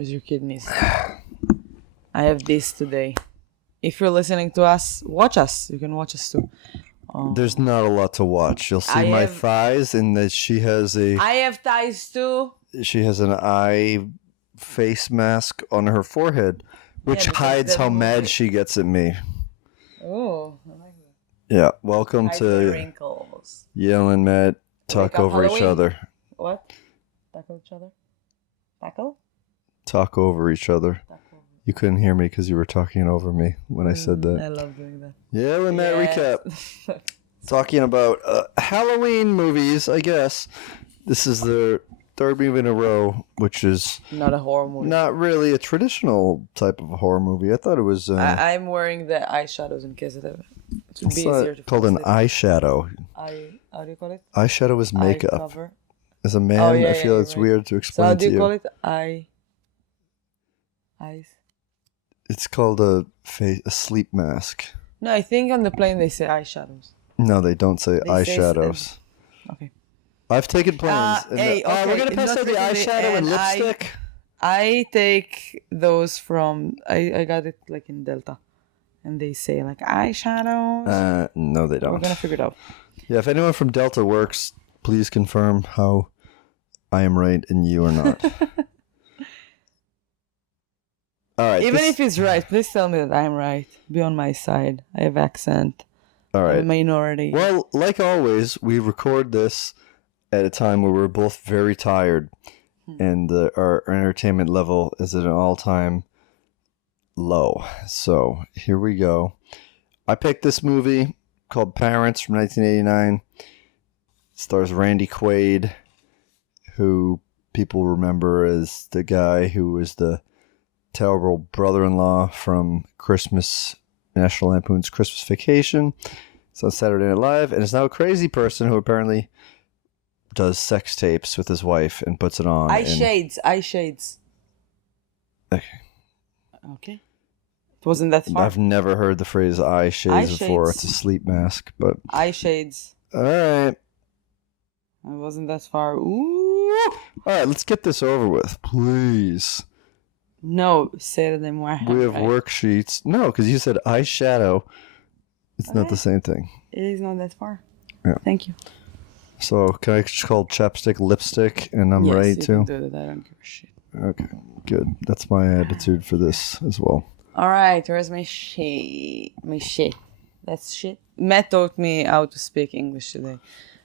Where's your kidneys? I have this today. If you're listening to us, watch us. You can watch us too. There's not a lot to watch. You'll see my thighs, and that she has I have thighs too. She has an eye face mask on her forehead, which hides how mad she gets at me. Oh, I like that. Yeah, welcome to wrinkles. Yael and Matt talk over each other. What? Talk over each other? Tackle? Talk over each other. You couldn't hear me because you were talking over me when I said that. I love doing that. Yael and Matt recap. Talking about Halloween movies, I guess. This is the third movie in a row, which is not a horror movie. Not really a traditional type of a horror movie. I thought it was. I'm wearing the eyeshadows in case it would be easier to. Called an eyeshadow. How do you call it? Eyeshadow is makeup. Eye cover. As a man, I feel it's weird to explain to you. So how do you call it? Eyes. It's called a sleep mask. No, I think on the plane they say eyeshadows. No, they don't say eyeshadows. Okay. I've taken planes. We're gonna pass out the eyeshadow and lipstick. I take those from. I got it like in Delta, and they say like eyeshadows. No, they don't. We're gonna figure it out. Yeah, if anyone from Delta works, please confirm how I am right and you are not. All right. Even if he's right, please tell me that I'm right. Be on my side. I have accent. All right. I'm a minority. Well, like always, we record this at a time where we're both very tired, and our entertainment level is at an all-time low. So here we go. I picked this movie called Parents from 1989. It stars Randy Quaid, who people remember as the guy who was the terrible brother-in-law from National Lampoon's Christmas Vacation. It's on Saturday Night Live, and is now a crazy person who apparently does sex tapes with his wife and puts it on. Eye shades. Okay. It wasn't that far. I've never heard the phrase eye shades before. It's a sleep mask, but eye shades. All right. It wasn't that far. Ooh. All right, let's get this over with, please. No, say it anymore. We have worksheets. No, because you said eyeshadow. It's not the same thing. It is not that far. Yeah. Thank you. So, can I just call chapstick lipstick and I'm right too? Yes, you can do that. I don't give a shit. Okay, good. That's my attitude for this as well. All right, where's my shit? That's shit. Matt taught me how to speak English today.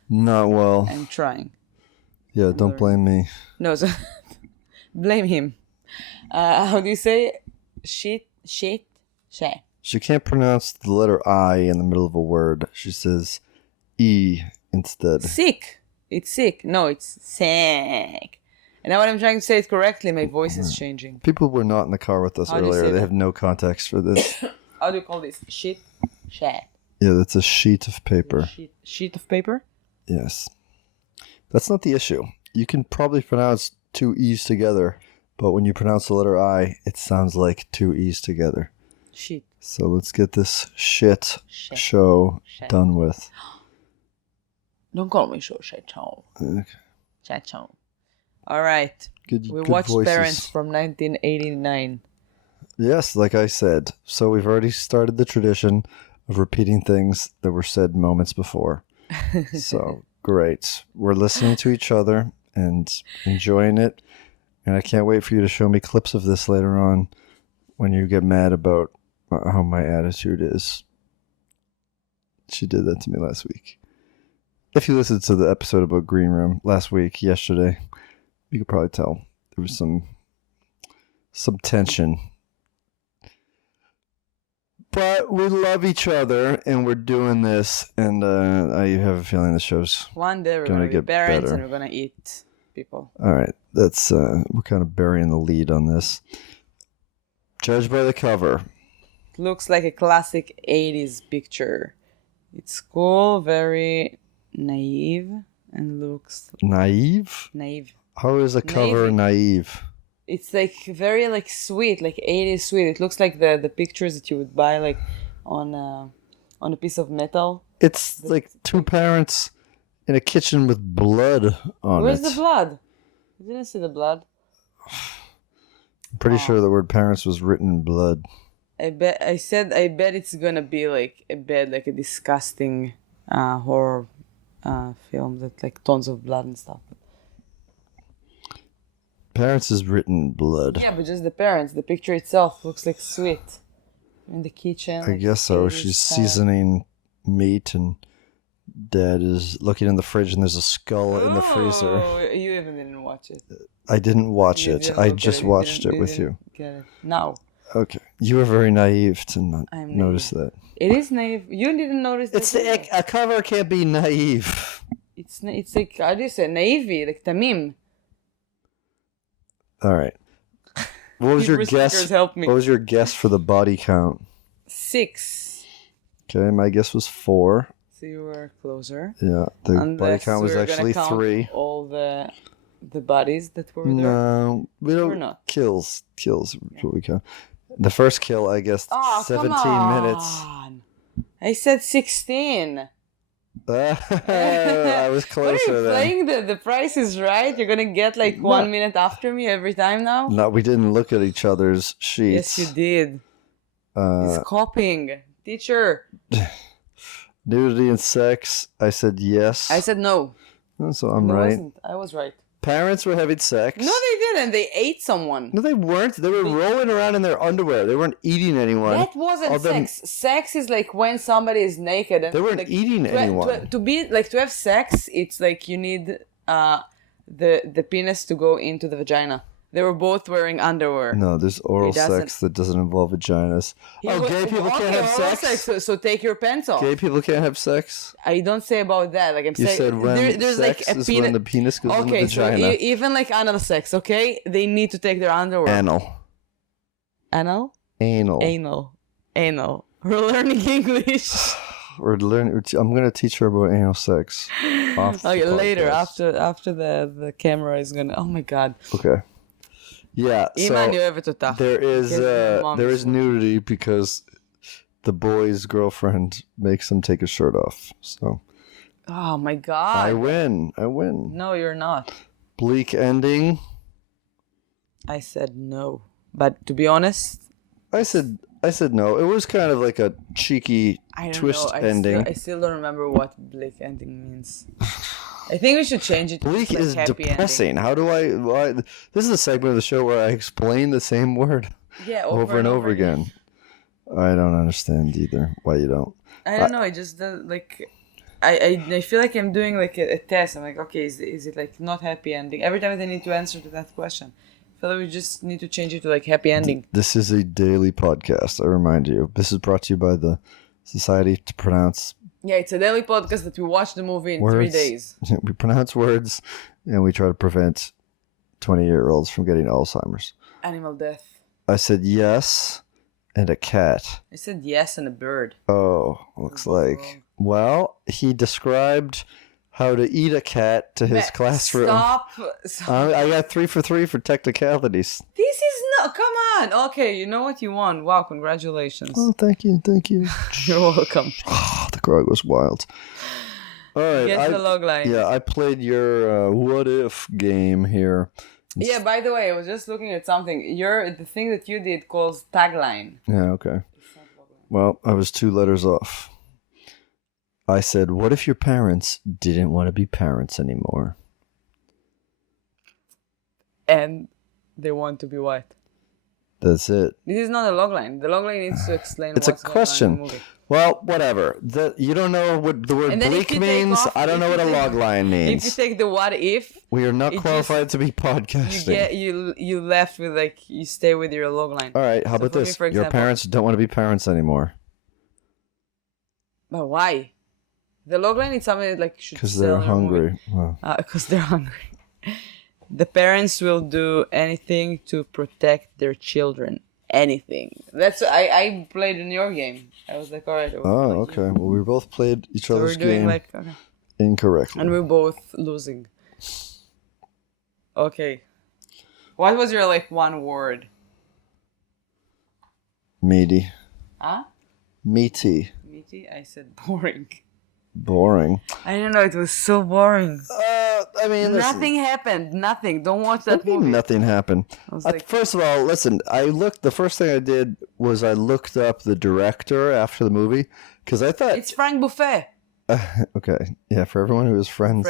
Not well. I'm trying. Yeah, don't blame me. No, so blame him. How do you say shit? Shit? She can't pronounce the letter I in the middle of a word. She says E instead. Sick. It's sick. No, it's sick. And now when I'm trying to say it correctly, my voice is changing. People were not in the car with us earlier. They have no context for this. How do you call this? Shit? Shat. Yeah, that's a sheet of paper. Sheet of paper? Yes. That's not the issue. You can probably pronounce two E's together, but when you pronounce the letter I, it sounds like two E's together. Shit. So let's get this show done with. Don't call me show. Okay. Show. All right. We watched voices. Parents from 1989. Yes, like I said. So we've already started the tradition of repeating things that were said moments before. So great. We're listening to each other and enjoying it. And I can't wait for you to show me clips of this later on when you get mad about how my attitude is. She did that to me last week. If you listened to the episode about Green Room yesterday, you could probably tell there was some tension. But we love each other, and we're doing this, and I have a feeling the show's one day we're gonna get parents better. And we're gonna eat people. All right, that's we're kind of burying the lead on this. Judged by the cover. It looks like a classic 80s picture. It's cool, very naive, and looks naive. How is a cover naive? It's like very like sweet, like 80s sweet. It looks like the pictures that you would buy like on a piece of metal. It's like two parents in a kitchen with blood on Where's the blood? I didn't see the blood. I'm pretty sure the word parents was written in blood. I bet it's gonna be like a disgusting horror film that like tons of blood and stuff. Parents is written in blood. Yeah, but just the parents. The picture itself looks like sweet. In the kitchen. I guess so. She's seasoning meat and Dad is looking in the fridge and there's a skull in the freezer. Oh, you even didn't watch it. I didn't watch it. I just watched it with you. Get it. No. Okay. You were very naive to not notice that. It is naive. You didn't notice that. A cover can't be naive. It's like, how do you say, naive, like tamim. All right. What was your guess? What was your guess for the body count? 6. Okay, my guess was 4. So you were closer. Yeah, the body count was actually 3. All the bodies that were there. No, we don't. Or not. Kills is what we count. The first kill, I guess, 17 minutes. I said 16. I was closer. What are you playing? The Price is Right? You're gonna get like 1 minute after me every time now? No, we didn't look at each other's sheets. Yes, you did. He's copying. Teacher. Nudity and sex. I said yes. I said no. So I'm right. I was right. Parents were having sex. No, they didn't. They ate someone. No, they weren't. They were rolling around in their underwear. They weren't eating anyone. That wasn't sex. Sex is like when somebody is naked. And they weren't like, eating anyone. To have sex, it's like you need the penis to go into the vagina. They were both wearing underwear. No, there's oral sex that doesn't involve vaginas. Gay people can't have sex? So take your pants off. Gay people can't have sex? I don't say about that. Like I'm saying, said when there's sex like a is when the penis goes in the vagina. So even like anal sex, okay? They need to take their underwear. Anal. Anal. We're learning English. I'm gonna teach her about anal sex. Okay, later after the camera is gonna. Oh my god. Okay. Yeah, so there is nudity because the boy's girlfriend makes him take his shirt off. So. Oh my god. I win. No, you're not. Bleak ending. I said no, but to be honest, I said no. It was kind of like a cheeky twist ending. I still don't remember what bleak ending means. I think we should change it. Bleak like is depressing. Ending. Why? This is a segment of the show where I explain the same word over and over again. I don't understand either. Why you don't? I don't know. I just like. I feel like I'm doing like a test. I'm like, okay, is it like not happy ending? Every time I need to answer to that question, I feel like we just need to change it to like happy ending. This is a daily podcast. I remind you. This is brought to you by the Society to Pronounce. Yeah, it's a daily podcast that we watch the movie in 3 days. We pronounce words, and we try to prevent 20-year-olds from getting Alzheimer's. Animal death. I said yes, and a cat. I said yes and a bird. Oh, looks like. Well, he described how to eat a cat to his classroom. Stop. I got 3 for 3 for technicalities. This is not. Come on. Okay, you know what you won. Wow, congratulations. Oh, thank you. You're welcome. The crowd was wild. All right. Guess the log line. Yeah, I played your what if game here. Yeah, by the way, I was just looking at something. The thing that you did calls tagline. Yeah, okay. Well, I was 2 letters off. I said, what if your parents didn't want to be parents anymore? And they want to be what? That's it. This is not a logline. The logline needs to explain it's a question. Well, whatever. You don't know what the word bleak means. I don't know what a logline means. If you take the what if... We are not qualified to be podcasting. You left with like, you stay with your logline. All right, how about this? Your parents don't want to be parents anymore. But why? The logline is something that like should because they're hungry. Because they're hungry. The parents will do anything to protect their children. Anything. That's I played in your game. I was like, all right. Oh, okay. Well, we both played each other's game incorrectly, and we're both losing. Okay. What was your like one word? Meaty. Huh? Meaty. Meaty. I said boring. boring. I don't know. It was so boring. I mean, listen, Nothing happened. Nothing. Don't watch what that do you mean movie. nothing happened. I was like, First of all, listen, the first thing I did was I looked up the director after the movie because I thought it's Frank Buffet. okay, yeah, for everyone who is Friends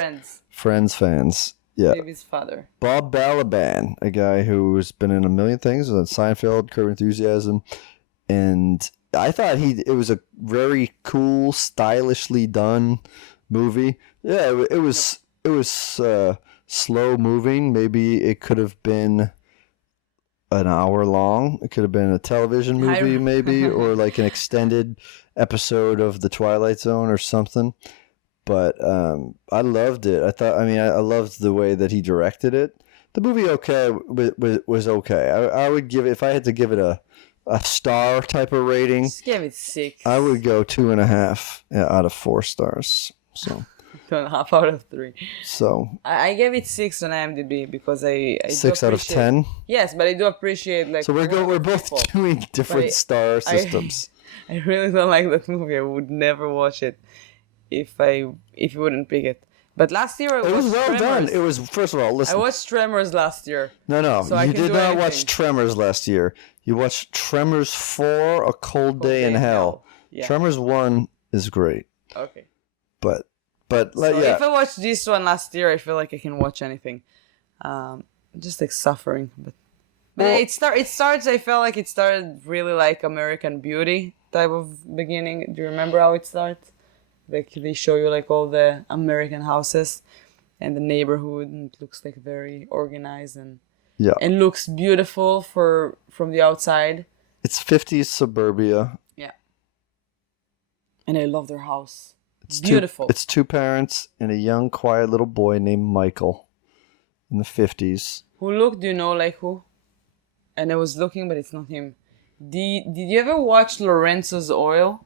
fans, yeah, Baby's father. Bob Balaban, a guy who's been in a million things, on Seinfeld, Curb Enthusiasm, and I thought it was a very cool, stylishly done movie. Yeah, it was slow moving. Maybe it could have been an hour long. It could have been a television movie, maybe, or like an extended episode of The Twilight Zone or something. But I loved it. I loved the way that he directed it. The movie was okay. I would give it, if I had to give it a star type of rating. Just give it 6. I would go 2.5 out of 4 stars. So 2.5 out of 3. So I gave it 6 on IMDb because I 6 out of 10. Yes, but I do appreciate like. So we're both doing different star systems. I really don't like that movie. I would never watch it if you wouldn't pick it. But last year it was well done. It was, first of all, listen. I watched Tremors last year. No, so you did not watch Tremors last year. You watched Tremors 4, A Cold Day in Hell. Yeah. Tremors 1 is great. Okay. But if I watched this one last year, I feel like I can watch anything. Just like suffering, but it starts. I felt like it started really like American Beauty type of beginning. Do you remember how it starts? Like they show you like all the American houses and the neighborhood, and it looks like very organized and looks beautiful from the outside. It's 50s suburbia. Yeah. And I love their house. It's beautiful. It's 2 parents and a young, quiet little boy named Michael in the 50s. Do you know like who? And I was looking, but it's not him. Did you ever watch Lorenzo's Oil?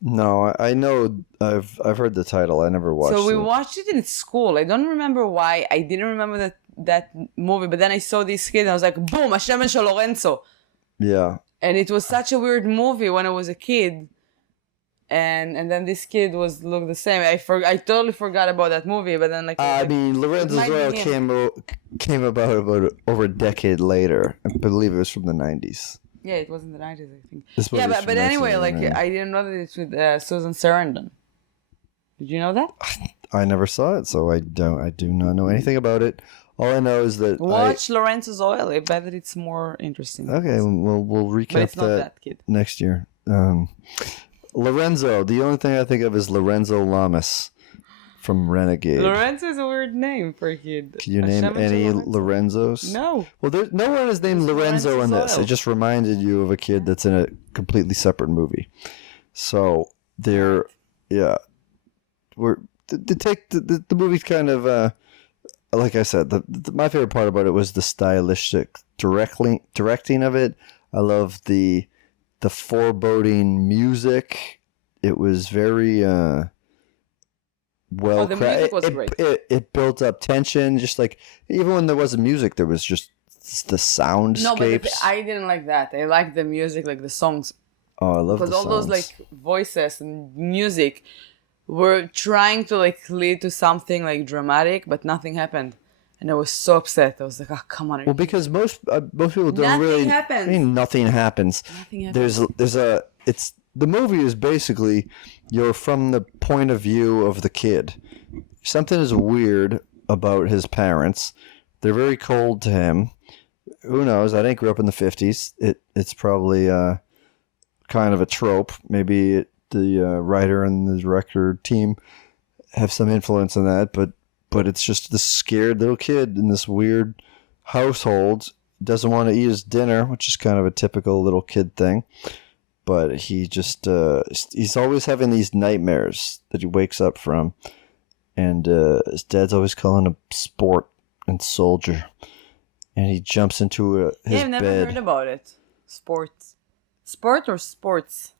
No, I know. I've heard the title. I never watched it. So we watched it in school. I don't remember why. I didn't remember that movie, but then I saw this kid and I was like, boom, Hashem Shel Lorenzo. Yeah. And it was such a weird movie when I was a kid. And then this kid looked the same. I totally forgot about that movie, but then Lorenzo's Oil came about over a decade later. I believe it was from the 90s. Yeah, it was in the 90s, I think. Yeah, but anyway, like I didn't know that it's with Susan Sarandon. Did you know that? I never saw it, so I do not know anything about it. All I know is that watch Lorenzo's Oil. I bet that it's more interesting. Okay, we'll recap that kid. Next year. Lorenzo. The only thing I think of is Lorenzo Lamas from Renegade. Lorenzo is a weird name for a kid. Can you name any Lorenzos? No. Well, no one is named Lorenzo in this. It just reminded you of a kid that's in a completely separate movie. So the movie's kind of like I said. My favorite part about it was the stylistic directing of it. I love the foreboding music. It was very well the music was great. It built up tension. Just like even when there wasn't music, there was just the soundscapes. No, but I didn't like that. I liked the music, like the songs. Oh, I love the songs. Because all those like voices and music were trying to like lead to something like dramatic, but nothing happened. And I was so upset. I was like, "Oh, come on!" Well, because most people don't really. Happens. I mean, nothing happens. Nothing happens. The movie is basically you're from the point of view of the kid. Something is weird about his parents. They're very cold to him. Who knows? I didn't grow up in the 50s. It's probably kind of a trope. Maybe the writer and the director team have some influence on that, but it's just this scared little kid in this weird household. Doesn't want to eat his dinner, which is kind of a typical little kid thing. But he just, he's always having these nightmares that he wakes up from. And his dad's always calling him sport and soldier. And he jumps into his bed. I've never heard about it. Sports. Sport or sports?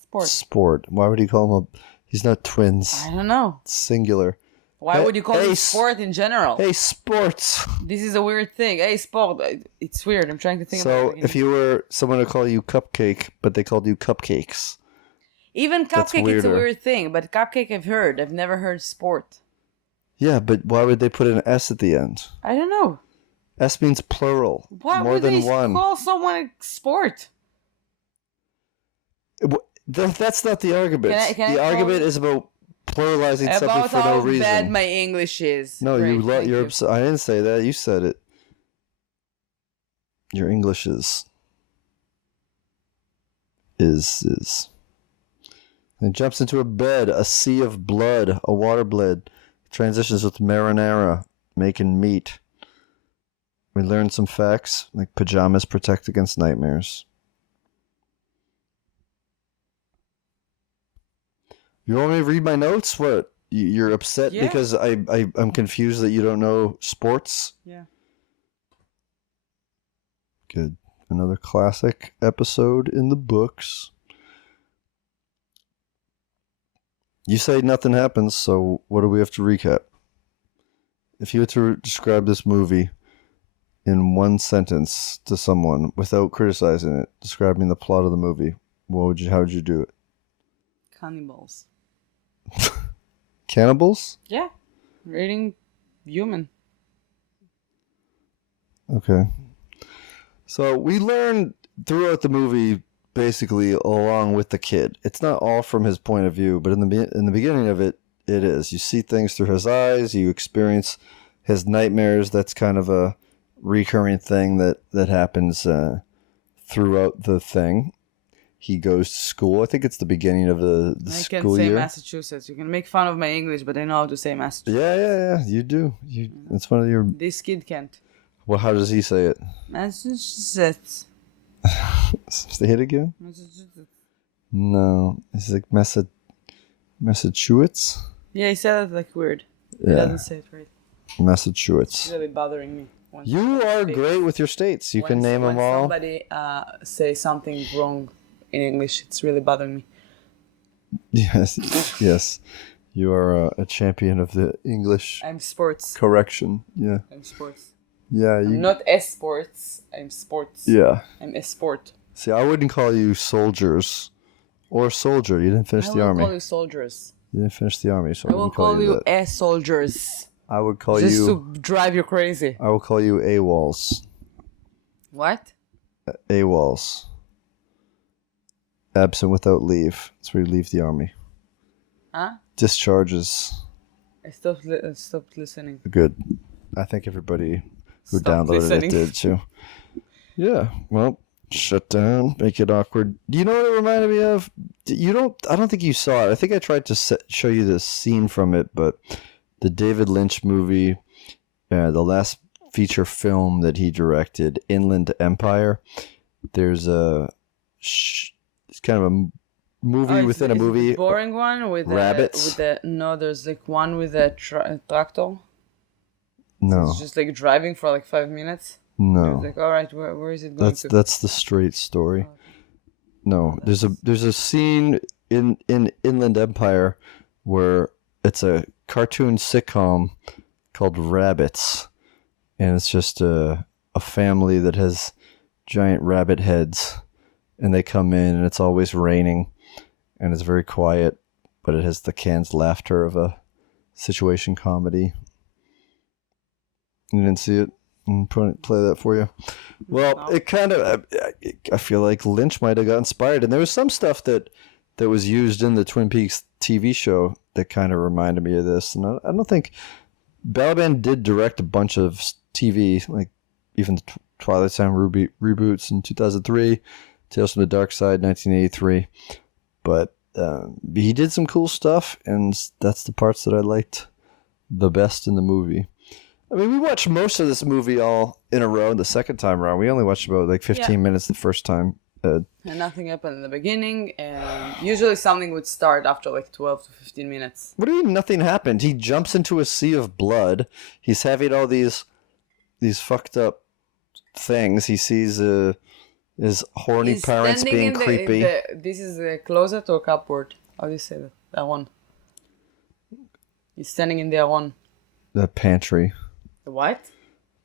Sport. Sport. Why would he call him he's not twins. I don't know. It's singular. Why would you call it sport in general? Hey, sports. This is a weird thing. Hey, sport. It's weird. I'm trying to think about it. So, if you were someone to call you cupcake, but they called you cupcakes. Even That's cupcake, it's a weirder. weird thing. But cupcake, I've heard. I've never heard sport. Yeah, but why would they put an S at the end? I don't know. S means plural. Why more would than they one. call someone a sport? That's not the argument. Can I the call argument you- is about pluralizing something About for no how reason. bad my English is. No, Great, thank you're you. upset. I didn't say that. You said it. Your English is. And jumps into a bed, a sea of blood, a water blade. Transitions with marinara, making meat. We learned some facts, like pajamas protect against nightmares. You want me to read my notes? What? You're upset Yeah. because I'm confused that you don't know sports? Yeah. Good. Another classic episode in the books. You say nothing happens, so what do we have to recap? If you were to describe this movie in one sentence to someone without criticizing it, describing the plot of the movie, how would you do it? Cannibals. Cannibals? Yeah. Rating human. Okay. So we learn throughout the movie, basically along with the kid. It's not all from his point of view, but in the beginning of it, it is. You see things through his eyes. You experience his nightmares. That's kind of a recurring thing that happens throughout the thing. He goes to school. I think it's the beginning of the I school can say year. Massachusetts. You can make fun of my English, but I know how to say Massachusetts. Yeah. You do. It's one of your. This kid can't. Well, how does he say it? Massachusetts. Say it again. Massachusetts. No, it's like Massachusetts. Yeah, he said it like weird. He Yeah, doesn't say it right. Massachusetts. It's really bothering me. when You somebody are speaks- great with your states. You can name them when all. somebody says something wrong in English, it's really bothering me. Yes. You are a champion of the English I'm sports. correction. Yeah. I'm sports. Yeah. I'm not sports. I'm sports. Yeah. I'm a sport. See, I wouldn't call you soldiers or soldier. You didn't finish I the will army. call you soldiers. You didn't finish the army, so I I will wouldn't call you that. soldiers. I would call Just you. to drive you crazy. I will call you AWOLs. What? AWOLs. Absent without leave. That's where you leave the army. Huh? Discharges. I stopped listening. Good. I think everybody who Stop downloaded listening. it did too. Yeah. Well, shut down. Make it awkward. Do you know what it reminded me of? I don't think you saw it. I think I tried to show you the scene from it, but the David Lynch movie, the last feature film that he directed, Inland Empire. There's it's kind of a movie within a movie. The boring one with Rabbits? There's like one with a tractor. No, It's just like driving for like 5 minutes. no. It's like, all right, where is it going to? That's the straight story. No, there's a scene in Inland Empire where it's a cartoon sitcom called Rabbits, and it's just a family that has giant rabbit heads, and they come in and it's always raining, and it's very quiet, but it has the canned laughter of a situation comedy. You didn't see it? I'm trying to play that for you. Well, No. it kind of, I feel like Lynch might have got inspired, and there was some stuff that was used in the Twin Peaks TV show that kind of reminded me of this. And I don't think Balaban did direct a bunch of TV, like even the Twilight Zone reboots in 2003, Tales from the Dark Side 1983. But he did some cool stuff, and that's the parts that I liked the best in the movie. I mean, we watched most of this movie all in a row the second time around. We only watched about like 15 minutes the first time. And nothing happened in the beginning, and usually something would start after like 12 to 15 minutes. What do you mean nothing happened? He jumps into a sea of blood. He's having all these fucked up things. He sees his horny He's parents standing being creepy. This is a closet or cupboard? How do you say that? That one. He's standing in there one. The pantry. The what?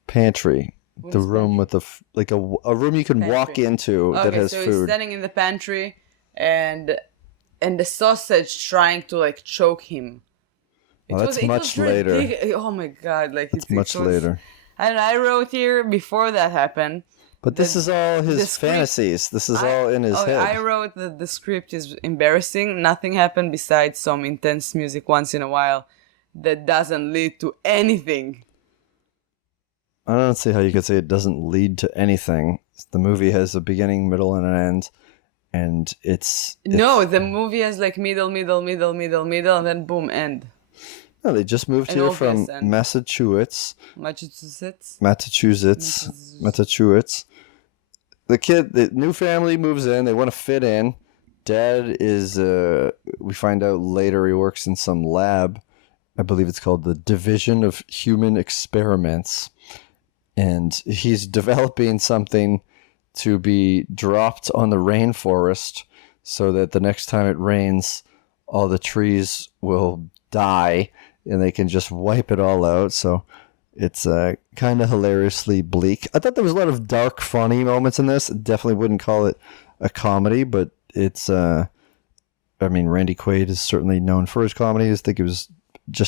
Pantry. What The is room with a room you can walk Pantry. into that has so food. he's standing in the pantry, and and the sausage trying to like choke him. That's much later. Oh my god! Like it's much later. I wrote here before that happened. But this is all his fantasies. This is all in his head. I wrote that the script is embarrassing. Nothing happened besides some intense music once in a while that doesn't lead to anything. I don't see how you could say it doesn't lead to anything. The movie has a beginning, middle, and an end. And it's... No, the movie has like middle, and then boom, end. No, they just moved here from Massachusetts. The new family moves in. They want to fit in. Dad is, we find out later he works in some lab. I believe it's called the Division of Human Experiments. And he's developing something to be dropped on the rainforest so that the next time it rains, all the trees will die and they can just wipe it all out. So it's kind of hilariously bleak. I thought there was a lot of dark, funny moments in this. Definitely wouldn't call it a comedy, but it's, I mean, Randy Quaid is certainly known for his comedies. I think it was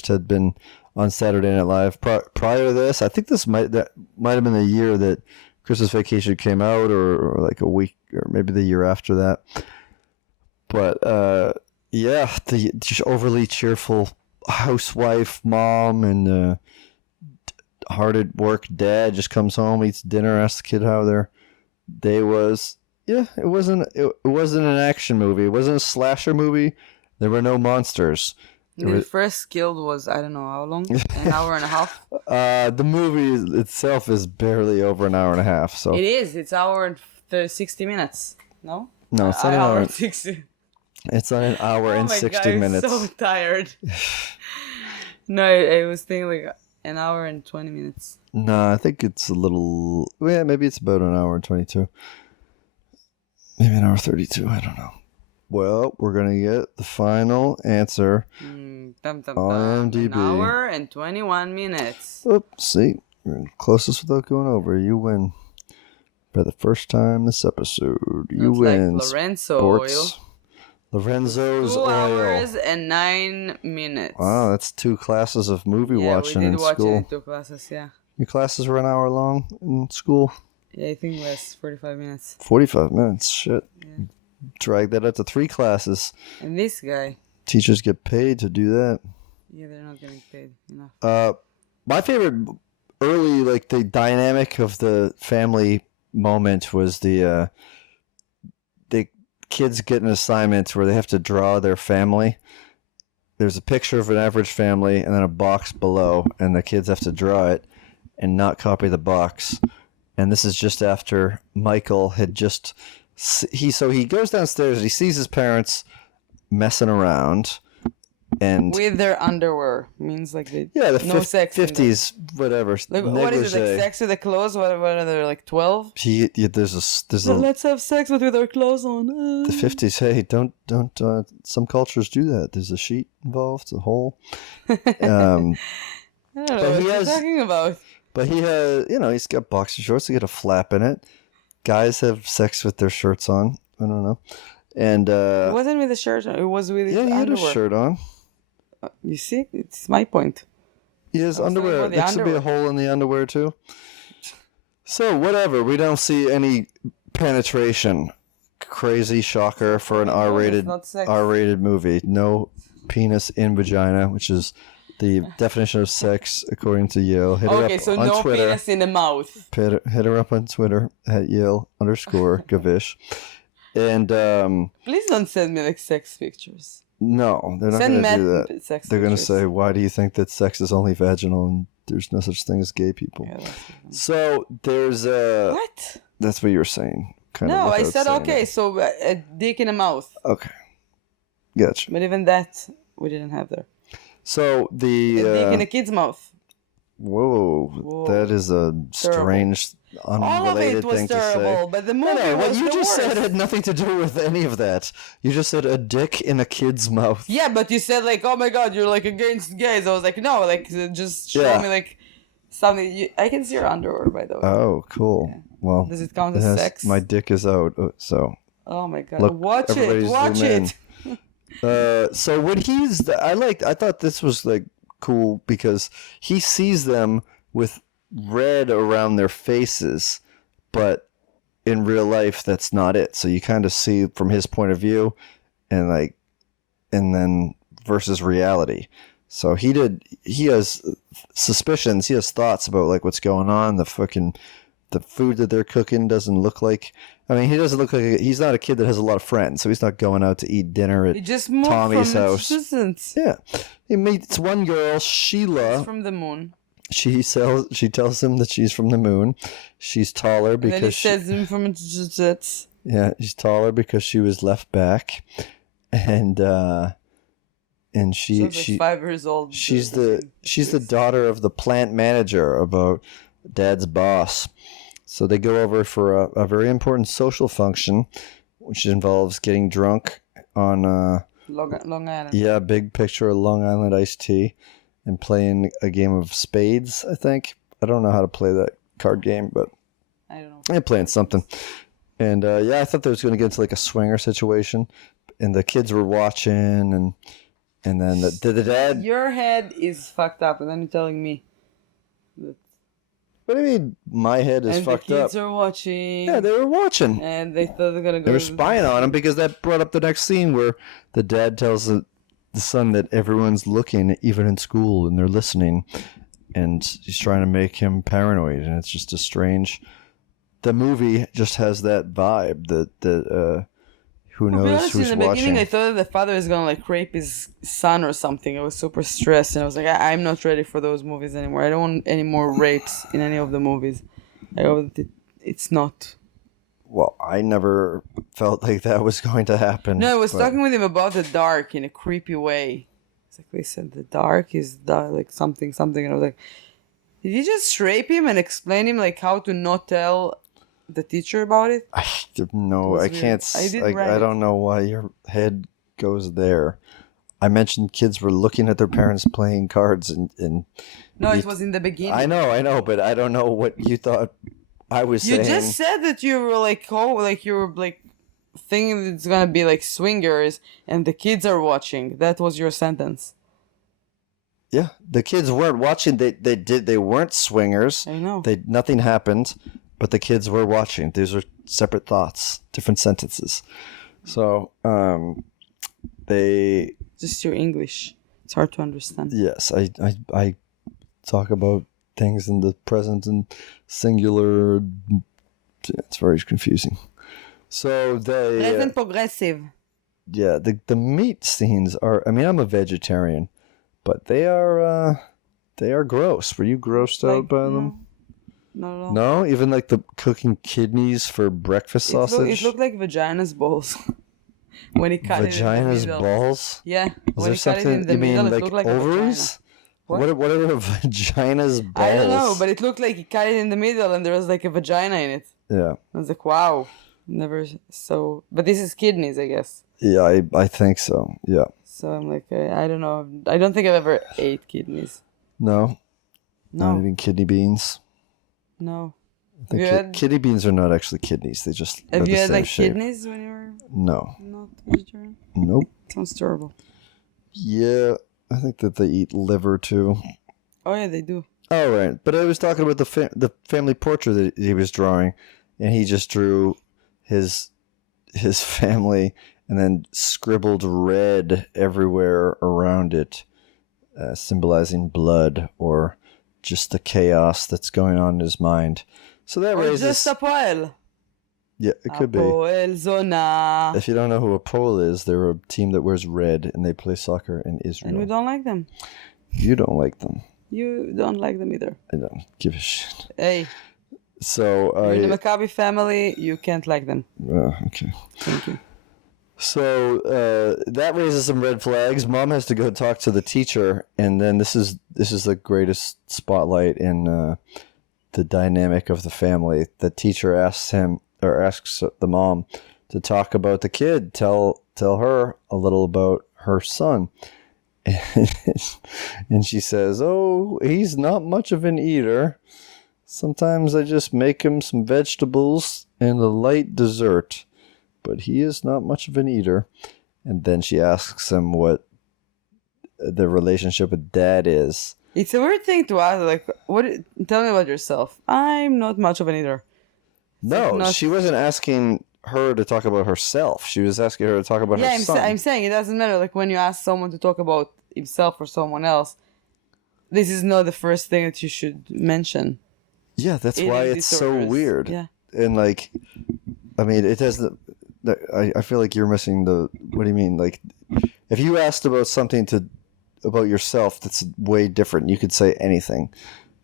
had been on Saturday Night Live. Prior to this, I think that might have been the year that Christmas Vacation came out, or like a week, or maybe the year after that. But yeah, the just overly cheerful housewife mom and hard at work dad just comes home, eats dinner, asks the kid how their day was. Yeah, it wasn't an action movie. It wasn't a slasher movie. There were no monsters. The first killed was, I don't know how long, an hour and a half. The movie itself is barely over an hour and a half. So it is. It's hour and 60 minutes. No, it's not an hour and 60. It's not an hour and 60 minutes. I'm so tired. No, I was thinking like an hour and 20 minutes. No, I think it's a little. Yeah, maybe it's about an hour and 22. Maybe an hour 32. I don't know. Well, we're going to get the final answer on IMDb. An hour and 21 minutes. Oops, see. You're closest without going over. You win. For the first time this episode, you win. Like Lorenzo Oil. Lorenzo's 2 Oil. 2 hours and 9 minutes. Wow, that's 2 classes of movie watching in school. Yeah, we did watch it in 2 classes, yeah. Your classes were an hour long in school? Yeah, I think less, 45 minutes. 45 minutes, shit. Yeah. Drag that up to 3 classes. And this guy. Teachers get paid to do that. Yeah, they're not getting paid enough. My favorite early, like the dynamic of the family moment was the kids get an assignment where they have to draw their family. There's a picture of an average family and then a box below, and the kids have to draw it and not copy the box. And this is just after Michael had just... He goes downstairs and he sees his parents messing around, and with their underwear means like they sex 50s whatever. Like, what is it, like sex with the clothes? What are they, like 12? Let's have sex with our clothes on. The 50s. Hey, don't. Some cultures do that. There's a sheet involved, a hole. I don't know what you're talking about. But he has, he's got boxer shorts. He got a flap in it. Guys have sex with their shirts on. I don't know. And it wasn't with the shirt on. It was with his underwear. Yeah, he had a shirt on. You see? It's my point. He has underwear. There should be a hole in the underwear, too. So, whatever. We don't see any penetration. Crazy shocker for an R-rated movie. No penis in vagina, which is the definition of sex, according to Yael. Hit her up on no Twitter. Penis in the mouth. Hit her up on Twitter at Yael_Gavish. And please don't send me like sex pictures. No, they're not going to do that. They're going to say, "Why do you think that sex is only vaginal and there's no such thing as gay people?" Yeah, so there's a what? That's what you were saying. No, I said okay. So a dick in a mouth. Okay, gotcha. But even that we didn't have there. So a dick in a kid's mouth. Whoa, that is a strange, unrelated thing to say. All of it was terrible, but the movie was what you just said had nothing to do with any of that. You just said a dick in a kid's mouth. Yeah, but you said like, oh my god, you're like against gays. I was like, no, like just show me like something. I can see your underwear, by the way. Oh, cool. Yeah. Well, does it count as sex? My dick is out, so. Oh my god! Watch it! So when I thought this was like cool because he sees them with red around their faces, but in real life that's not it. So you kind of see from his point of view, and then versus reality. So he has suspicions, he has thoughts about like what's going on. The food that they're cooking doesn't look like. I mean, he doesn't look like he's not a kid that has a lot of friends, so he's not going out to eat dinner at He just moved Tommy's from house. Massachusetts. Yeah, he meets one girl, Sheila. He's from the moon. She tells him that she's from the moon. She's taller because And then he says him from Massachusetts. yeah, she's taller because she was left back, and she's 5 years old. She's the daughter of the plant manager of Dad's boss. So they go over for a very important social function, which involves getting drunk on Long Island. yeah, big picture of Long Island iced tea, and playing a game of spades. I think I don't know how to play that card game, but I don't know. I'm playing something. And I thought they was going to get into like a swinger situation, and the kids were watching, and then the dad. Your head is fucked up, and then you're telling me. What do you mean? My head is fucked up. And the kids are watching. Yeah, they were watching. And they thought they're gonna go. They were spying on him because that brought up the next scene where the dad tells the son that everyone's looking, even in school, and they're listening, and he's trying to make him paranoid, and it's just a strange. The movie just has that vibe that who knows who's in the watching. beginning, I thought that the father is gonna like rape his son or something. I was super stressed, and I was like, I'm not ready for those movies anymore. I don't want any more rapes in any of the movies. I hope that it's not. Well, I never felt like that was going to happen. No, I was talking with him about the dark in a creepy way. It's like they said the dark is like something, and I was like, did you just rape him and explain him like how to not tell the teacher about it? No, I can't. I don't know why your head goes there. I mentioned kids were looking at their parents playing cards, and no, it was in the beginning. I know, but I don't know what you thought I was saying. You just said that you were like, you were like thinking that it's gonna be like swingers, and the kids are watching. That was your sentence. Yeah, the kids weren't watching. They weren't swingers. I know. Nothing happened. But the kids were watching. These are separate thoughts, different sentences. So, they... Just your English. It's hard to understand. Yes, I talk about things in the present and singular. It's very confusing. So they... Present progressive. Yeah, the meat scenes are... I mean, I'm a vegetarian, but they are gross. Were you grossed out by them? Not at all. No, even like the cooking kidneys for breakfast sausage. It looked like vagina's balls when he cut vagina's it in the middle. balls. Yeah, Is when there he cut it in something the you mean middle, it like looked like ovaries? A vagina. What are a vagina's balls? I don't know, but it looked like he cut it in the middle and there was like a vagina in it. Yeah. I was like, wow, never so. But this is kidneys, I guess. Yeah, I think so. Yeah. So I'm like, I don't know. I don't think I've ever ate kidneys. No. No. Not even kidney beans. No. I think kidney beans are not actually kidneys. They just have you had like shape. kidneys when you were No. not vegetarian? Nope. Sounds terrible. Yeah, I think that they eat liver too. Oh yeah, they do. Oh right, but I was talking about the family portrait that he was drawing, and he just drew his family and then scribbled red everywhere around it, symbolizing blood or just the chaos that's going on in his mind. So that or raises... just a poel. Yeah, it could be. Poel Zona. If you don't know who a Pole is, they're a team that wears red and they play soccer in Israel. And we don't like them. You don't like them. You don't like them either. I don't give a shit. Hey. So you're in the Maccabi family, you can't like them. Okay. Thank you. So that raises some red flags. Mom has to go talk to the teacher, and then this is the greatest spotlight in the dynamic of the family. The teacher asks the mom to talk about the kid, tell her a little about her son. And she says, "Oh, he's not much of an eater. Sometimes I just make him some vegetables and a light dessert, but he is not much of an eater." and then she asks him what the relationship with Dad is. It's a weird thing to ask. Like, tell me about yourself. I'm not much of an eater. No, she wasn't asking her to talk about herself. She was asking her to talk about her son. I'm saying it doesn't matter. Like when you ask someone to talk about himself or someone else, this is not the first thing that you should mention. Yeah, that's why it's so weird. Yeah. And like, I mean, it has I feel like you're missing the. What do you mean? Like, if you asked about something about yourself, that's way different. You could say anything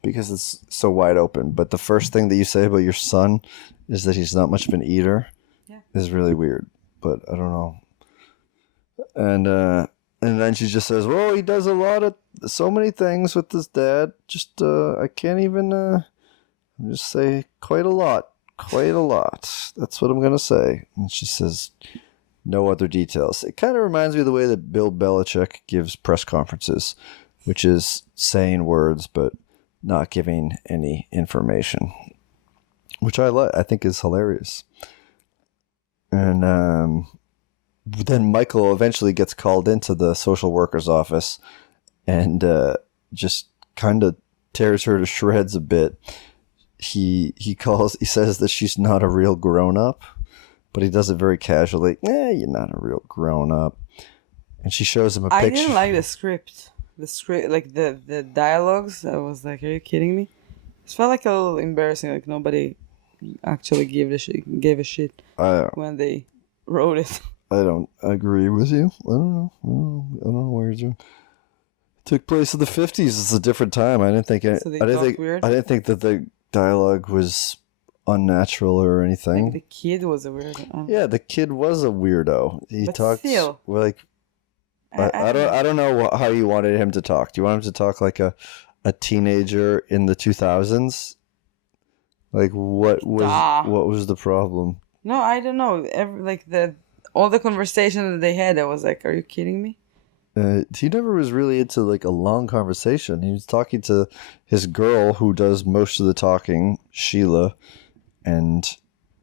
because it's so wide open. But the first thing that you say about your son is that he's not much of an eater. Yeah. Is really weird. But I don't know. And then she just says, "Well, he does so many things with his dad. Just I can't even just say quite a lot." Quite a lot. That's what I'm going to say. And she says, no other details. It kind of reminds me of the way that Bill Belichick gives press conferences, which is saying words but not giving any information, which I think is hilarious. And then Michael eventually gets called into the social worker's office and just kind of tears her to shreds a bit. He says that she's not a real grown-up, but he does it very casually. You're not a real grown-up. And she shows him a picture. I didn't like the script. The script, like the dialogues, I was like, are you kidding me? It felt like a little embarrassing, like nobody actually gave a shit when they wrote it. I don't agree with you. I don't know where you're doing. Took place in the 50s. It's a different time. I didn't think that the dialogue was unnatural or anything. Like the kid was a weirdo. Yeah, the kid was a weirdo. He talked like I don't know how you wanted him to talk. Do you want him to talk like a teenager in the 2000s? Like what was the problem? No, I don't know. All the conversation that they had, I was like, are you kidding me? He never was really into like a long conversation. He was talking to his girl who does most of the talking, Sheila, and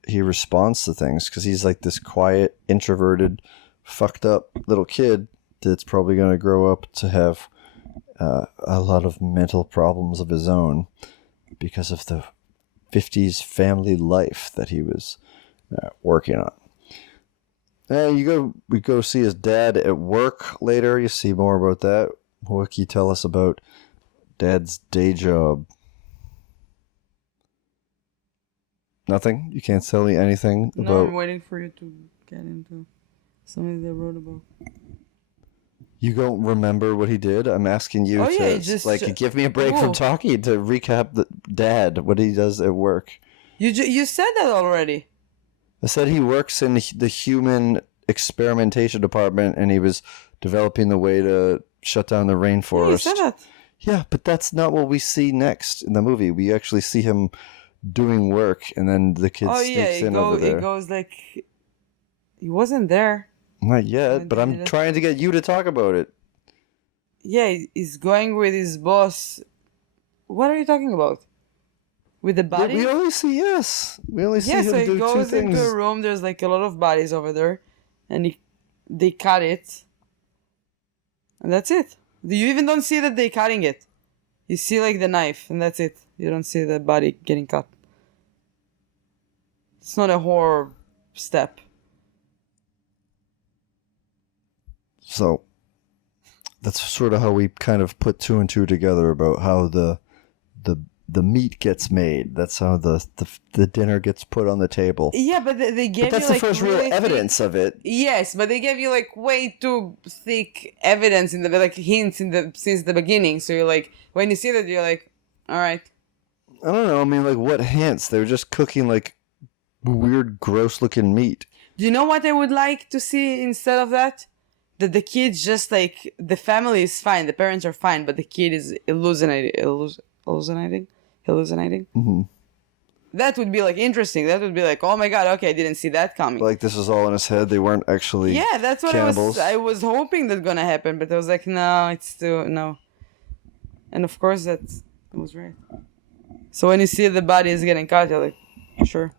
he responds to things because he's like this quiet, introverted, fucked up little kid that's probably going to grow up to have a lot of mental problems of his own because of the 50s family life that he was working on. We go see his dad at work later. You see more about that. What can you tell us about Dad's day job? Nothing? You can't tell me anything about... No, I'm waiting for you to get into something they wrote about. You don't remember what he did? I'm asking you give me a break from talking to recap the Dad, what he does at work. You said that already. I said he works in the human experimentation department and he was developing the way to shut down the rainforest. Yeah, you said that. Yeah, but that's not what we see next in the movie. We actually see him doing work and then the kid sneaks in over there. It goes like... He wasn't there. Not yet, but I'm trying to get you to talk about it. Yeah, he's going with his boss. What are you talking about? With the body? We only see him do 2 things. So he goes into a room, there's like a lot of bodies over there, and they cut it. And that's it. You even don't see that they're cutting it. You see like the knife, and that's it. You don't see the body getting cut. It's not a horror step. So, that's sort of how we kind of put 2 and 2 together about how the meat gets made. That's how the dinner gets put on the table. Yeah, but they gave you that's the first real evidence of it. Yes, but they gave you like way too thick evidence hints since the beginning. So you're like, when you see that, you're like, all right. I don't know. I mean, like, what hints? They were just cooking like weird, gross-looking meat. Do you know what I would like to see instead of that? That the kid's just like, the family is fine, the parents are fine, but the kid is hallucinating. Mm-hmm. That would be like interesting. That would be like, oh my god, okay, I didn't see that coming. Like this was all in his head. They weren't actually that's what cannibals. I was hoping that's gonna happen, but I was like, no, it's still no. And of course that was right. So when you see the body is getting cut, you're like, sure.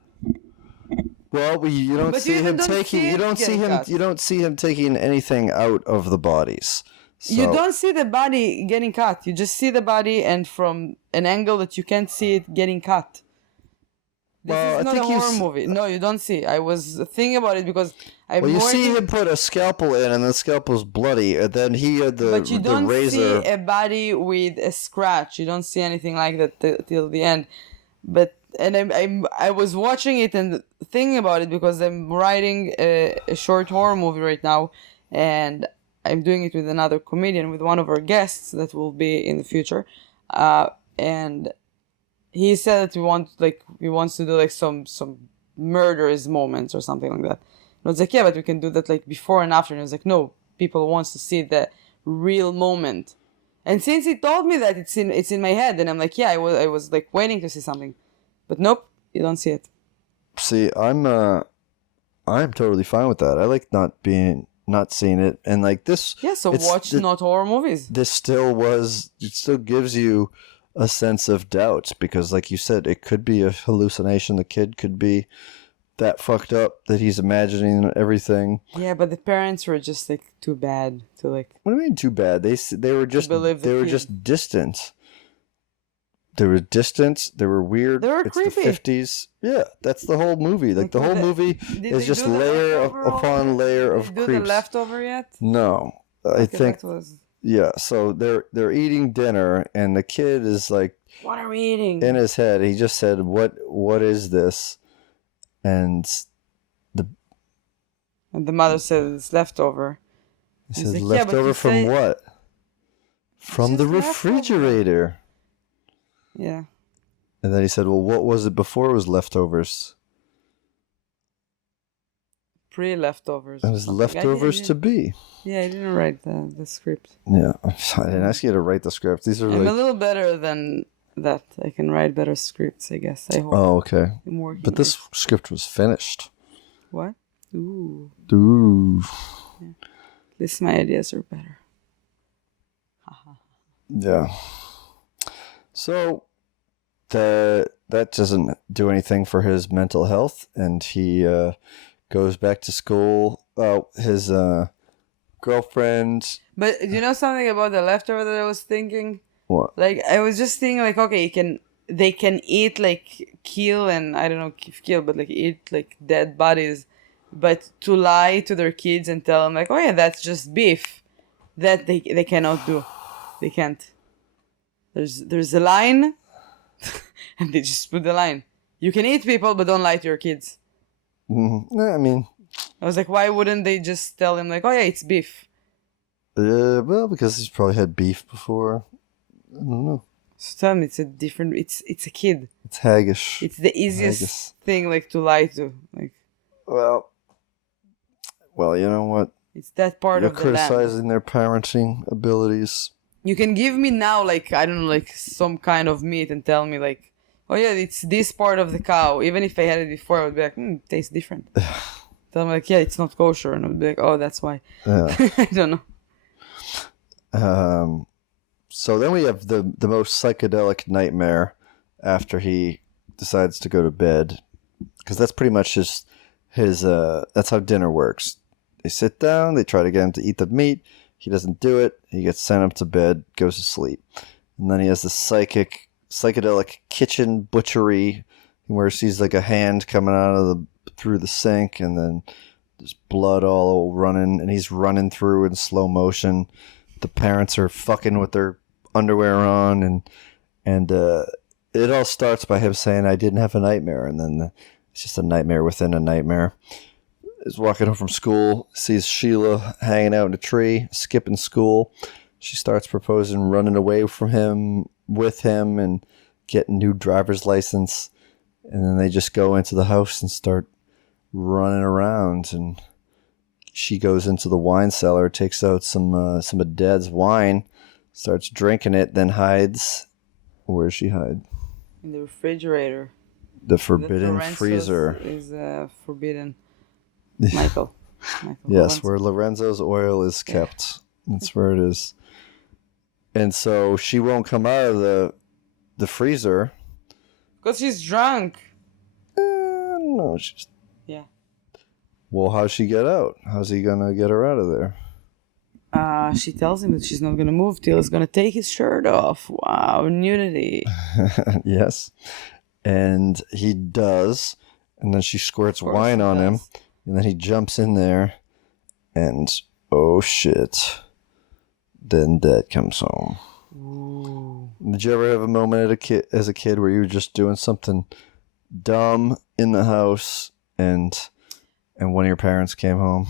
Well, you don't But see you even him don't taking. see You it don't see getting him. cut. You don't see him taking anything out of the bodies. So, You don't see the body getting cut. You just see the body, and from an angle that you can't see it getting cut. This Well, I is not a think horror movie. No, you don't see. I was thinking about it because I'm Well, you see working, him put a scalpel in, and the scalpel's bloody, and then he had but you the don't razor. see a body with a scratch. You don't see anything like that till the end. But and I was watching it and thinking about it because I'm writing a short horror movie right now, and I'm doing it with another comedian, with one of our guests that will be in the future, and he said that he wants to do like some murderous moments or something like that. And I was like, yeah, but we can do that like before and after. And I was like, no, people wants to see the real moment. And since he told me that it's in my head, and I'm like, yeah, I was like waiting to see something, but nope, you don't see it. See, I'm totally fine with that. I like not seeing it, and like this. Yeah, so watch not horror movies. It still gives you a sense of doubt because, like you said, it could be a hallucination. The kid could be that fucked up that he's imagining everything. Yeah, but the parents were just like too bad to like. What do you mean too bad? They were just distant. They were distant. They were weird. They were it's creepy. The 50s. Yeah, that's the whole movie. Like the whole movie is just layer upon layer of creeps. Did the leftover yet? No, I think. Yeah, so they're eating dinner, and the kid is like, "What are we eating?" In his head, he just said, "What is this?" And the mother said it's leftover. He says, "Leftover from what?" From the refrigerator. Leftover. Yeah. And then he said, "Well, what was it before it was leftovers?" Pre-leftovers. It was leftovers to be. Yeah, I didn't write the script. Yeah, I didn't ask you to write the script. These are I'm a little better than that. I can write better scripts, I guess. I hope. Oh, okay. I'm working. But this script was finished. What? Ooh. Yeah. At least my ideas are better. Yeah. So that doesn't do anything for his mental health, and he goes back to school. His girlfriend. But do you know something about the leftover that I was thinking? What? Like I was just thinking, like, okay, they can eat like kill and I don't know if kill, but like eat like dead bodies, but to lie to their kids and tell them like, oh yeah, that's just beef, that they cannot do, they can't. There's a line, and they just put the line. You can eat people, but don't lie to your kids. Mm-hmm. I mean, I was like, why wouldn't they just tell him like, oh yeah, it's beef? Well, because he's probably had beef before. I don't know. So tell me, it's a kid. It's haggish. It's the easiest thing like to lie to. Like, well, you know what? It's that part You're of the land. You're criticizing their parenting abilities. You can give me now, like, I don't know, like some kind of meat and tell me like, oh yeah, it's this part of the cow. Even if I had it before, I would be like, it tastes different. Tell me like, yeah, it's not kosher, and I would be like, oh, that's why. Yeah. I don't know. So then we have the most psychedelic nightmare after he decides to go to bed, because that's pretty much his that's how dinner works. They sit down, they try to get him to eat the meat. He doesn't do it. He gets sent up to bed, goes to sleep, and then he has this psychedelic kitchen butchery where he sees like a hand coming out through the sink, and then there's blood all running, and he's running through in slow motion. The parents are fucking with their underwear on, and it all starts by him saying, "I didn't have a nightmare," and then it's just a nightmare within a nightmare. He's walking home from school, sees Sheila hanging out in a tree, skipping school. She starts proposing, running away from him, with him, and getting new driver's license. And then they just go into the house and start running around. And she goes into the wine cellar, takes out some of Dad's wine, starts drinking it, then hides. Where does she hide? In the refrigerator. The forbidden freezer. Is forbidden. Michael. Yes, where Lorenzo's oil is kept. Yeah. That's where it is. And so she won't come out of the freezer. Because she's drunk. No, Yeah. Well, how's she get out? How's he gonna get her out of there? She tells him that she's not gonna move till he's gonna take his shirt off. Wow, nudity. Yes. And he does. And then she squirts wine on him. And then he jumps in there. And, oh shit. Then Dad comes home. Ooh. Did you ever have a moment as a kid where you were just doing something dumb in the house and one of your parents came home?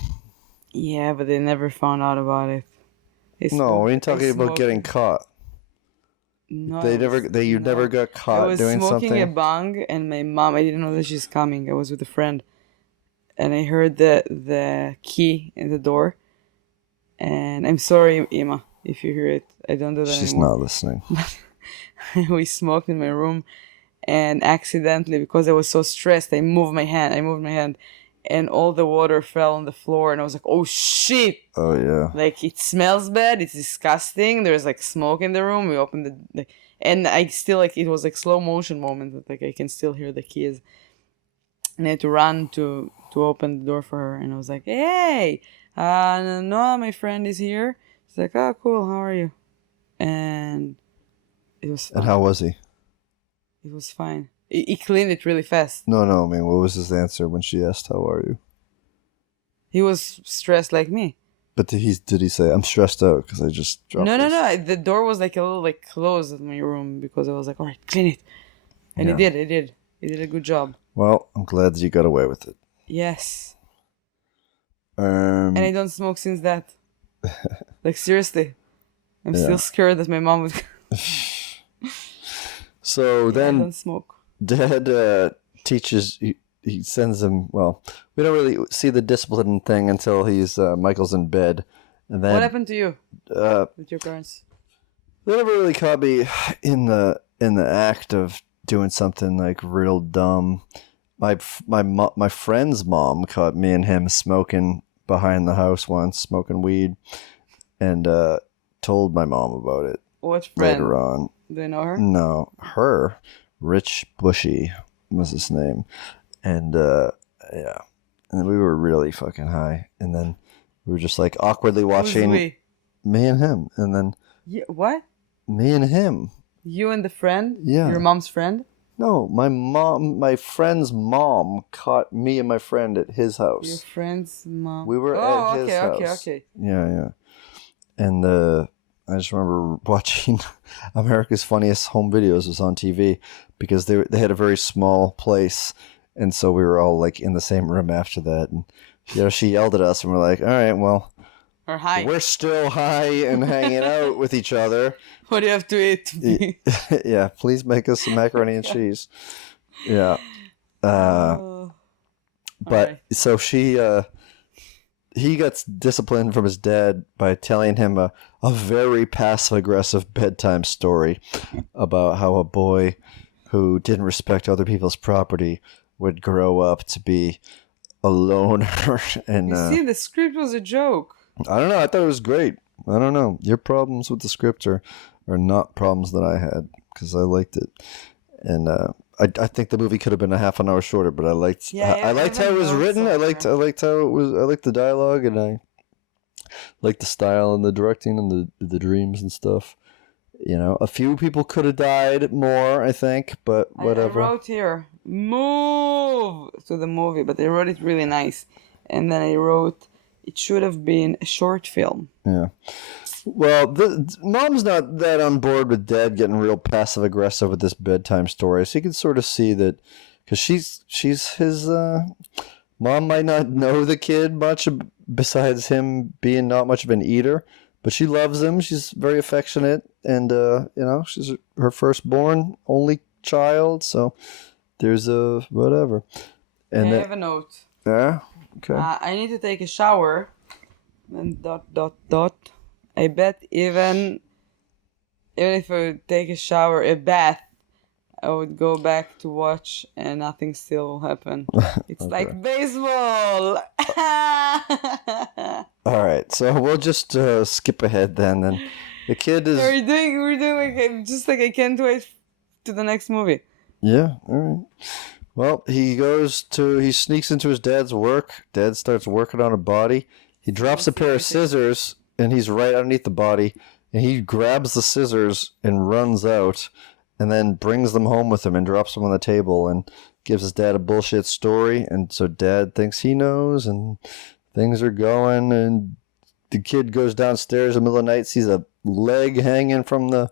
Yeah, but they never found out about it. No, we ain't talking about getting caught. No, you never got caught doing something? I was smoking a bong, and my mom, I didn't know that she's coming. I was with a friend, and I heard the key in the door. And I'm sorry, Emma, if you hear it. I don't do that She's anymore. not listening. We smoked in my room, and accidentally, because I was so stressed, I moved my hand, and all the water fell on the floor, and I was like, oh shit! Oh yeah. Like, it smells bad, it's disgusting, there's like smoke in the room, we opened and I still, like, it was like slow motion moment, that like I can still hear the keys. And I had to run to open the door for her, and I was like, hey, no, my friend is here. She's like, oh cool, how are you? And it was fine. And how was he? It was fine. He cleaned it really fast. No, I mean, what was his answer when she asked, how are you? He was stressed like me. But did he say, I'm stressed out because I just dropped No. this? The door was like a little like closed in my room because I was like, all right, clean it. And Yeah. he did. He did a good job. Well, I'm glad that you got away with it. Yes. And I don't smoke since that. Like, seriously. I'm still scared that my mom would... So I then don't smoke. Dad teaches, he sends him, well, we don't really see the discipline thing until Michael's in bed. And then, What happened to you with your parents? They never really caught me in the act of doing something like real dumb. My friend's mom caught me and him smoking behind the house once, smoking weed, and told my mom about it. What friend? Later on. Do you know her? No, her. Rich Bushy was his name. And yeah. And we were really fucking high. And then we were just like awkwardly watching. Who's we? Me and him. And then Yeah, what? me and him. You and the friend? Yeah. Your mom's friend? No, my friend's mom caught me and my friend at his house. Your friend's mom. We were at his house. Okay. Yeah. And I just remember watching America's Funniest Home Videos was on TV because they had a very small place, and so we were all like in the same room after that. And she yelled at us, and we're like, "All right, well, or high. We're still high and hanging out with each other. What do you have to eat? Yeah, please make us some macaroni and cheese." Yeah. But right. so he gets disciplined from his dad by telling him a very passive-aggressive bedtime story about how a boy who didn't respect other people's property would grow up to be a loner. And you see, the script was a joke. I don't know. I thought it was great. I don't know. Your problems with the script are not problems that I had because I liked it. And I think the movie could have been a half an hour shorter, but I liked I liked how it was written. I liked how it was. I liked the dialogue, and I liked the style and the directing and the dreams and stuff. A few people could have died more, I think, but whatever. I wrote here, move to the movie, but I wrote it really nice. And then I wrote, it should have been a short film. Yeah. Well, Mom's not that on board with Dad getting real passive-aggressive with this bedtime story. So you can sort of see that, because she's his... Mom might not know the kid much, besides him being not much of an eater. But she loves him. She's very affectionate. And, she's her firstborn, only child. So there's a whatever. And I have a note. Yeah? Okay. I need to take a shower. And ... I bet even if I would take a shower, a bath, I would go back to watch and nothing still will happen. It's like baseball. All right, so we'll just skip ahead then. And the kid is... We're doing like, just like I can't wait to the next movie. Yeah, all right. Well, he sneaks into his dad's work. Dad starts working on a body. He drops a pair of scissors, and he's right underneath the body. And he grabs the scissors and runs out, and then brings them home with him and drops them on the table and gives his dad a bullshit story. And so Dad thinks he knows, and things are going. And the kid goes downstairs in the middle of the night, sees a leg hanging from the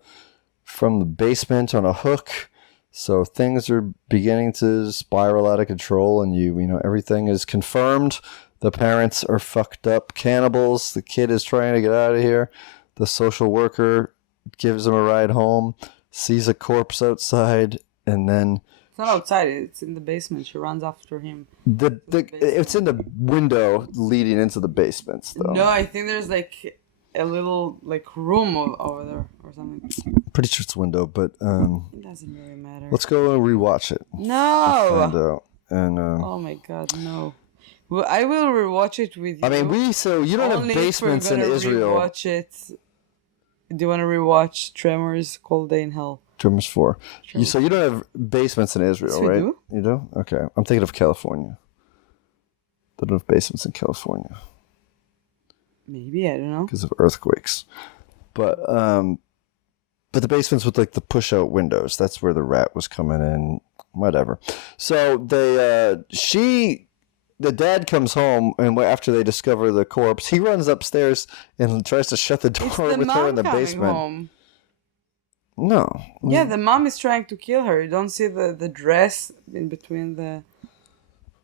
basement on a hook. So things are beginning to spiral out of control, and you know everything is confirmed. The parents are fucked up cannibals. The kid is trying to get out of here. The social worker gives him a ride home, sees a corpse outside, and then it's not outside. It's in the basement. She runs after him. It's in the window leading into the basement, though. No, I think there's like a little like room over there or something. Pretty sure it's a window, but it doesn't really matter. Let's go and rewatch it. No. And oh my god, no. Well, I will rewatch it with you. I mean, you don't have basements in Israel. Rewatch it. Do you want to rewatch Tremors? Cold Day in Hell. Tremors 4. So you don't have basements in Israel, yes, right? Do. You do? Okay. I'm thinking of California. They don't have basements in California. Maybe, I don't know. Because of earthquakes. But the basements with like the push-out windows, that's where the rat was coming in. Whatever. So the dad comes home, and after they discover the corpse, he runs upstairs and tries to shut the door with her in the basement. Home. No. Yeah, the mom is trying to kill her. You don't see the dress in between the...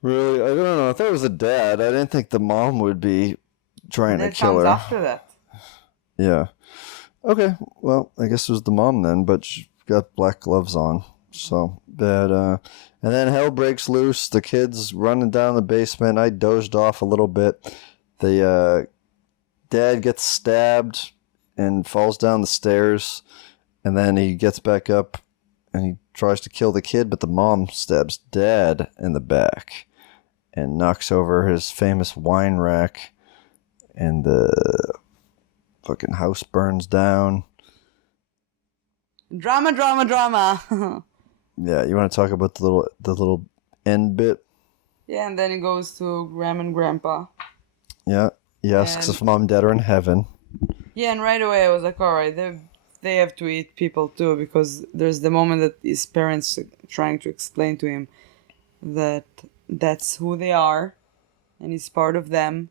Really? I don't know. I thought it was the dad. I didn't think the mom would be trying to kill her. After that. Yeah. Okay. Well, I guess it was the mom then, but she got black gloves on. So bad. And then hell breaks loose. The kid's running down the basement. I dozed off a little bit. The dad gets stabbed and falls down the stairs. And then he gets back up and he tries to kill the kid, but the mom stabs Dad in the back and knocks over his famous wine rack. And the fucking house burns down. Drama, drama, drama. Yeah, you want to talk about the little end bit? Yeah, and then he goes to Grandma and Grandpa. Yeah, he asks if Mom and Dad are in heaven. Yeah, and right away I was like, all right, they have to eat people too, because there's the moment that his parents are trying to explain to him that that's who they are, and he's part of them.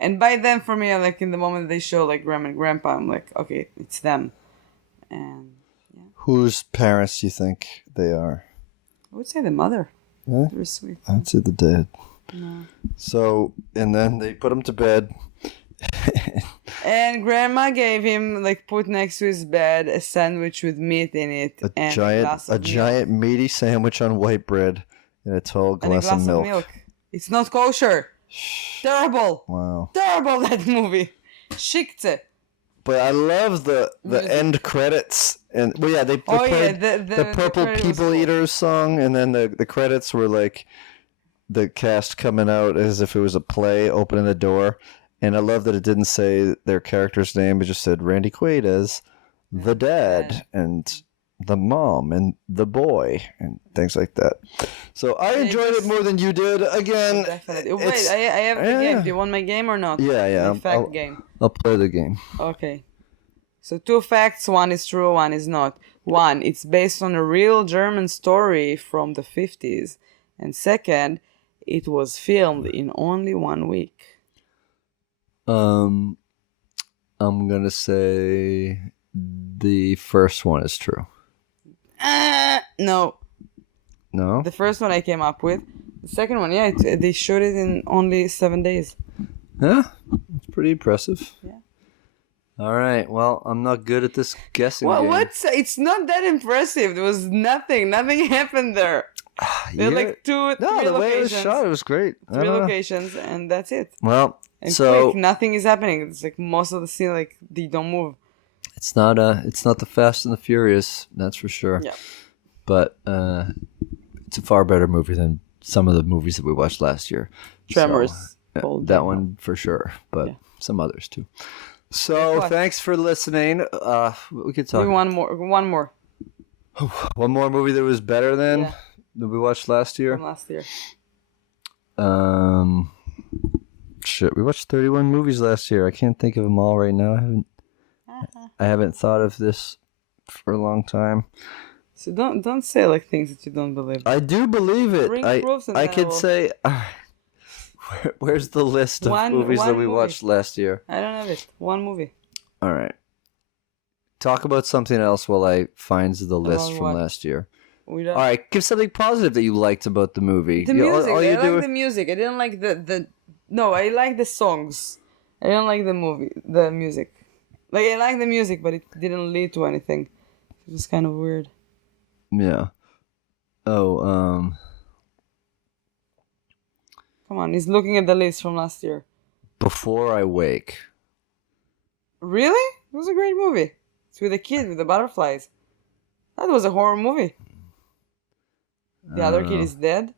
And by then, for me, like in the moment they show like Grandma and Grandpa, I'm like, okay, it's them. And yeah. Whose parents do you think they are? I would say the mother. Yeah? Very sweet. I'd say the dad. No. So, and then they put him to bed. And Grandma gave him, like, put next to his bed a sandwich with meat in it. A giant meaty sandwich on white bread and a tall glass of milk. It's not kosher. Terrible. Wow. Terrible, that movie. Shikze. But I love the end credits. And well, yeah, they played the Purple People Eaters song, and then the credits were like the cast coming out as if it was a play, opening the door. And I love that it didn't say their character's name. It just said Randy Quaid as the dad and the mom and the boy and things like that. So I enjoyed it more than you did. Again, definitely. Wait, I have the game. Do you want my game or not? Yeah. Fact game. I'll play the game. Okay. So 2 facts. 1 is true, 1 is not. 1, it's based on a real German story from the 50s. And 2, it was filmed in only 1 week. I'm gonna say the first one is true. No. No? The first one I came up with. The second one, yeah, they shot it in only 7 days. Yeah, it's pretty impressive. Yeah. All right. Well, I'm not good at this guessing game. It's not that impressive. There was nothing. Nothing happened there. There were like 3 the locations. way it was shot, it was great. 3 locations, and that's it. Well, and so quick, nothing is happening. It's like most of the scene, like they don't move. It's not the Fast and the Furious, that's for sure. Yeah. But it's a far better movie than some of the movies that we watched last year. Tremors. So, that one for sure, but some others too. So thanks for listening. We could talk. One more. One more movie that was better than that we watched last year? From last year. Shit, we watched 31 movies last year. I can't think of them all right now. I haven't thought of this for a long time. So don't say like things that you don't believe. I do believe it. Bring proofs and I then could say. Where's the list of movies that we watched last year? I don't have it. One movie. All right. Talk about something else while I find the list from last year. All right, give something positive that you liked about the movie. The music. I like the music. I didn't like the. No, I like the songs. I didn't like the music. Like, I like the music, but it didn't lead to anything. It was kind of weird. Yeah. Oh, Come on, he's looking at the list from last year. Before I Wake. Really? It was a great movie. It's with a kid with the butterflies. That was a horror movie. The other kid is dead.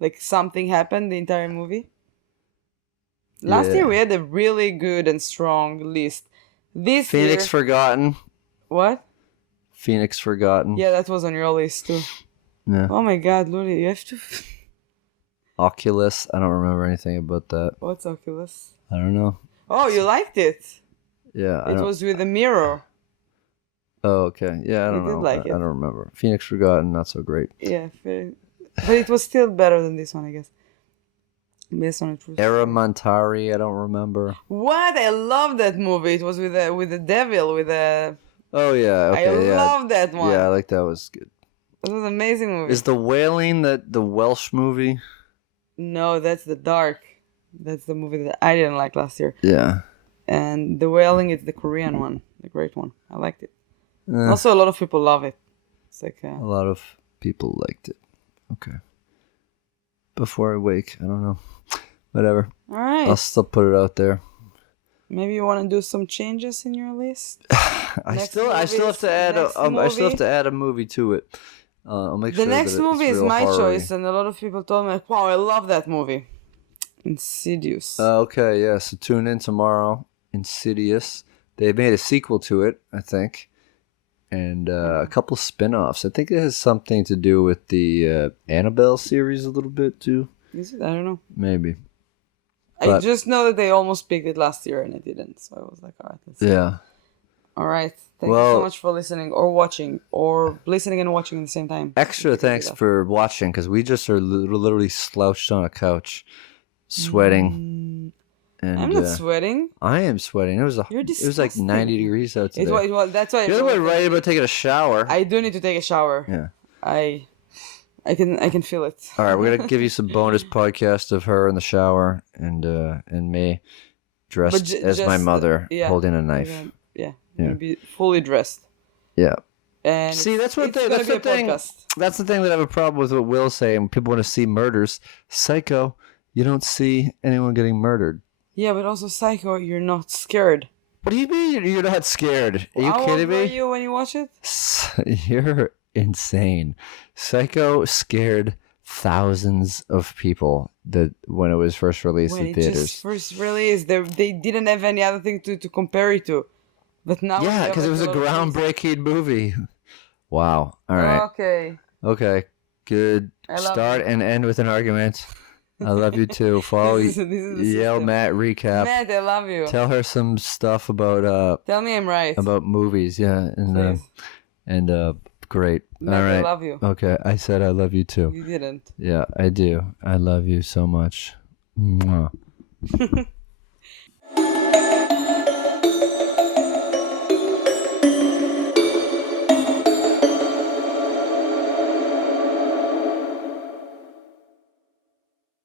Like, something happened the entire movie. Last year we had a really good and strong list. This Phoenix year... Forgotten. What? Phoenix Forgotten. Yeah, that was on your list too. Yeah. Oh my god, Luli, you have to... Oculus. I don't remember anything about that. What's Oculus? I don't know. Oh, you liked it? Yeah. It was with a mirror. Oh, okay. Yeah, I don't know. Like I don't remember. Phoenix Forgotten, not so great. Yeah, but it was still better than this one, I guess. Based on a true Era Montari, I don't remember. What? I love that movie. It was with the devil, with a... Oh, yeah. Okay, I love that one. Yeah, I like that was good. It was an amazing movie. Is The Wailing the Welsh movie? No, that's The Dark. That's the movie that I didn't like last year. Yeah. And The Wailing is the Korean one, the great one. I liked it. Also, a lot of people love it. It's like a lot of people liked it. Okay. Before I Wake, I don't know. Whatever. All right. I'll still put it out there. Maybe you want to do some changes in your list. I still have to add a movie to it. I'll make sure. The next movie is my choice, and a lot of people told me, like, "Wow, I love that movie." Insidious. Okay, yeah. So tune in tomorrow. Insidious. They made a sequel to it, I think, and a couple spin-offs. I think it has something to do with the Annabelle series a little bit too. Is it? I don't know. Maybe. I just know that they almost picked it last year and it didn't. So I was like, all right, let's see. All right. Thank you so much for listening or watching or listening and watching at the same time. Extra thanks for watching because we just are literally slouched on a couch, sweating. And, I'm not sweating. I am sweating. It was like 90 degrees out today. That's why. You're the one right about taking a shower. I do need to take a shower. Yeah. I can feel it. All right, we're gonna give you some bonus podcast of her in the shower and me dressed as my mother holding a knife. Yeah. Gonna be fully dressed. Yeah. And see, that's the thing. That's the thing that I have a problem with what Will's saying. People want to see murders. Psycho, you don't see anyone getting murdered. Yeah, but also Psycho, you're not scared. What do you mean you're not scared? Are you kidding me? How old were you when you watched it? You're insane. Psycho scared thousands of people when it was first released in theaters. When it just first released, they didn't have any other thing to compare it to. But now because it was a groundbreaking movie. Wow. All right. Okay. Good. Start and end with an argument. I love you too. Follow Yael Matt recap. Matt, I love you. Tell her some stuff about tell me I'm right. About movies, yeah. And great. Matt, all right. I love you. Okay. I said I love you too. You didn't. Yeah, I do. I love you so much. Mwah.